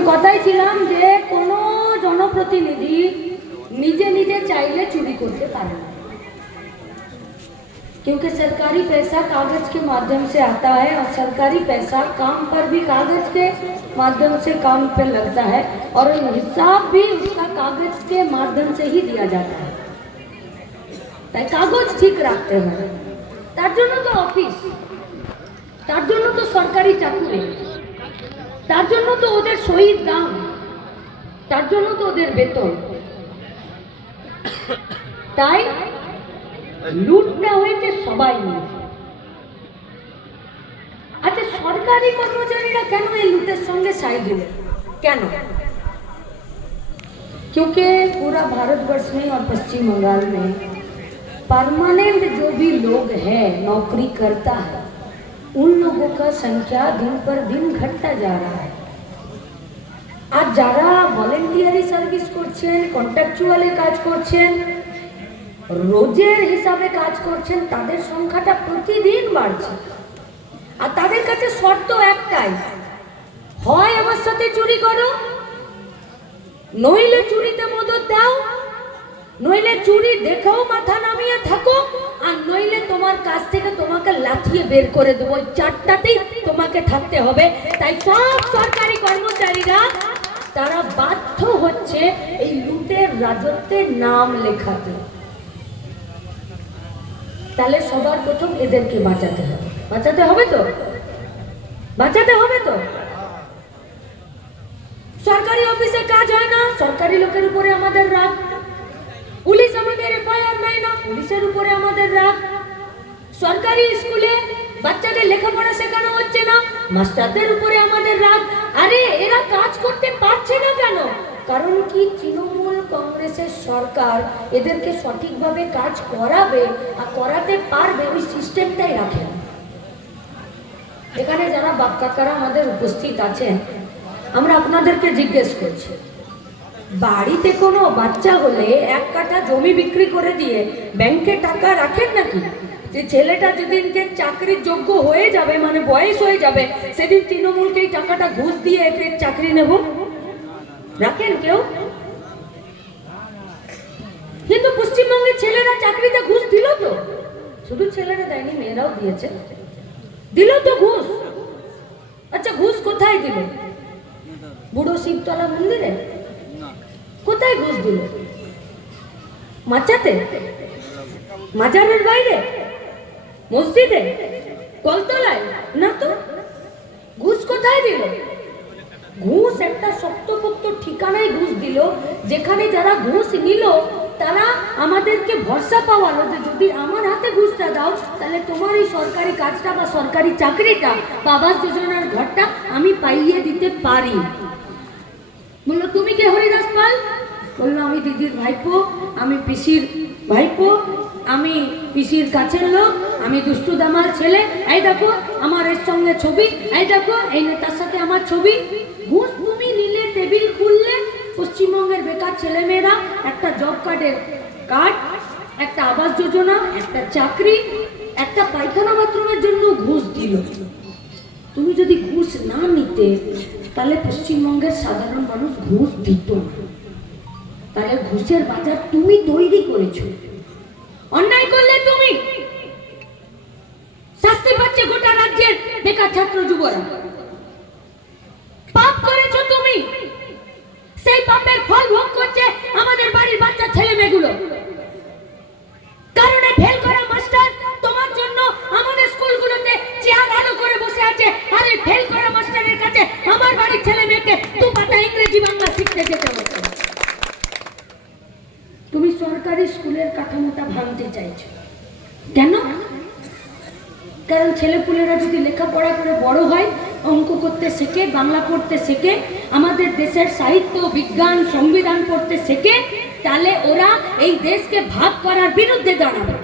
আমি কথাই ছিলাম যে কোনো জনপ্রতিনিধি নিজে নিজে चाहले चोरी करते पारे ना, क्योंकि सरकारी पैसा कागज के माध्यम से आता है और सरकारी पैसा काम पर भी कागज के माध्यम से काम पे लगता है और हिसाब भी उसका कागज के माध्यम से ही दिया जाता है। তাই কাগজ ঠিক রাখতে হবে, তার জন্য তো অফিস, তার জন্য তো সরকারি চাকরি, তার জন্য তো ওদের সহির দাম, তার জন্য তো ওদের বেতন। তাই লুটটা হয়েছে সবাই মিলে। আচ্ছা, সরকারি কর্মচারীরা কেন এই লুটের সঙ্গে সাই দিল কেন? क्योंकि पूरा भारतवर्ष में और पश्चिम बंगाल में परमानेंट जो भी लोग हैं, नौकरी करता है, उन लोगों का संख्या दिन पर दिन घटता जा रहा है। আর যারা ভলেন্টিয়ারি সার্ভিস করছেন, কন্ট্রাকচুয়ালে কাজ করছেন, রোজের হিসাবে কাজ করছেন, তাদের সংখ্যাটা প্রতিদিন বাড়ছে। আর তাদের কাছে শর্ত একটাই, হয় আমার সাথে চুরি করো, নইলে চুরিতে মদত দাও, নইলে চুরি দেখেও মাথা নামিয়ে থাকো, আর নইলে তোমার কাছ থেকে তোমাকে লাথিয়ে বের করে দেবো। ওই চারটাতেই তোমাকে থাকতে হবে। তাই সব সরকারি কর্মচারীরা তারা বাধ্য হচ্ছে এই লুটের রাজত্বের নাম লেখাতে। তাহলে সবার প্রথম এদেরকে বাঁচাতে হবে। বাঁচাতে হবে তো, বাঁচাতে হবে তো। সরকারি অফিসে কাজ হয় না, সরকারি লোকের উপরে আমাদের রাগ। পুলিশ আমাদের এফআইআর নেয় না, পুলিশের উপরে আমাদের রাগ। সরকারি স্কুলে বাচ্চাদের লেখাপড়া শেখানো হচ্ছে না, মাস্টারদের উপরে আমাদের রাগ। আরে এরা কাজ করতে পারছে না কেন? কারণ কি তৃণমূল কংগ্রেসের সরকার এদেরকে সঠিকভাবে কাজ করাবে আর করাতে পারবে ওই সিস্টেমটাই রাখে না। এখানে যারা বাপ কাকারা আমাদের উপস্থিত আছেন, আমরা আপনাদেরকে জিজ্ঞেস করছি, বাড়িতে কোনো বাচ্চা হলে 1 কাঠা জমি বিক্রি করে দিয়ে ব্যাংকে টাকা রাখেন নাকি? যে ছেলেটা যেদিন যে চাকরির যোগ্য হয়ে যাবে, মানে বয়স হয়ে যাবে, সেদিন তৃণমূলকে এই টাকাটা ঘুষ দিয়ে একে চাকরি নেব রাখেন কেউ? কিন্তু পশ্চিমবঙ্গের ছেলেরা চাকরিতে ঘুষ দিল তো, শুধু ছেলেরা দেয়নি, মেয়েরাও দিয়েছে, দিল তো ঘুষ। আচ্ছা, ঘুষ কোথায় দিল? বুড়ো শিবতলা মন্দিরে? কোথায় ঘুষ দিল? মাচাতে, মাজারের বাইরে, মসজিদে, কলতলায়? না তো। ঘুষ কোথায় দিল? ঘুষ একটা শক্তপোক্ত ঠিকানায় ঘুষ দিল, যেখানে যারা ঘুষ নিল তারা আমাদেরকে ভরসা পাওয়ালো যে যদি আমার হাতে ঘুষটা দাও তাহলে তোমার এই সরকারি কাজটা বা সরকারি চাকরিটা বা আবাস যোজনার ঘরটা আমি পাইয়ে দিতে পারি। বললো তুমি কে হরিদাস পাল? বললো আমি দিদির ভাইপো, আমি পিসির ভাইপো, আমি পিসির কাছের লোক, আমি দুষ্টু দামাল ছেলে, এই দেখো আমার এর সঙ্গে ছবি, এই দেখো এই নেতার সাথে আমার ছবি। ঘুষ তুমি নিলে, টেবিল খুললে, পশ্চিমবঙ্গের বেকার ছেলেমেয়েরা একটা জব কার্ডের কার্ড, একটা আবাস যোজনা, একটা চাকরি, একটা পায়খানা বাথরুমের জন্য ঘুষ দিল। তুমি যদি ঘুষ না নিতে তাহলে পশ্চিমবঙ্গের সাধারণ মানুষ ঘুষ দিত না। তাহলে ঘুষের বাজার তুমি তৈরি করেছো। অন্যায় করলে তুমি, শাস্তি পাচ্ছে গোটা রাজ্যের বেকার ছাত্র যুবরা। পাপ করেছো তুমি, সেই পাপের ফল ভোগ করছে আমাদের বাড়ির বাচ্চা ছেলে মেয়েগুলো। কারণে ফেল করা মাস্টার তোমার জন্য আমাদের স্কুলগুলোতে চেয়ার আলো করে বসে আছে, আর এই ফেল করা মাস্টারের কাছে আমার বাড়ির ছেলে মেয়েকে 2 পাতা ইংরেজি বাংলা শিখতে যেতে হচ্ছে। তুমি সরকারি স্কুলের কাঠামোটা ভাঙতে চাইছো কেন? কারণ ছেলেপুলেরা যদি লেখাপড়া করে বড় হয়, অঙ্ক করতে শেখে, বাংলা পড়তে শেখে, আমাদের দেশের সাহিত্য, বিজ্ঞান, সংবিধান পড়তে শেখে, তাহলে ওরা এই দেশকে ভাগ করার বিরুদ্ধে দাঁড়াবে।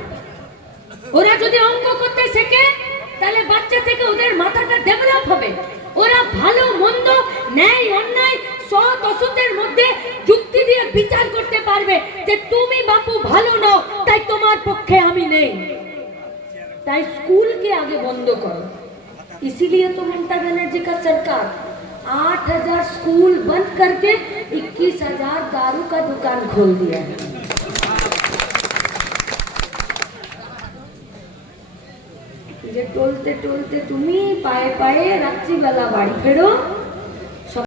ওরা যদি অঙ্ক করতে শেখে তাহলে বাচ্চা থেকে ওদের মাথাটা ডেভেলপ হবে। ওরা ভালো মন্দ, ন্যায় অন্যায়, সৎ অসতের মধ্যে যুক্তি দিয়ে বিচার করতে পারবে যে তুমি বাপু ভালো নও, তাই তোমার পক্ষে আমি নেই। তাই स्कूल के आगे बंद करो। इसीलिए तो ममता बनर्जी का सरकार 8,000 स्कूल बंद करके 21,000 दारू का दुकान खोल दिया है। যে টলতে টলতে তুমি পায়ে পায়ে রাত্রিবেলা বাড়ি ফেরো,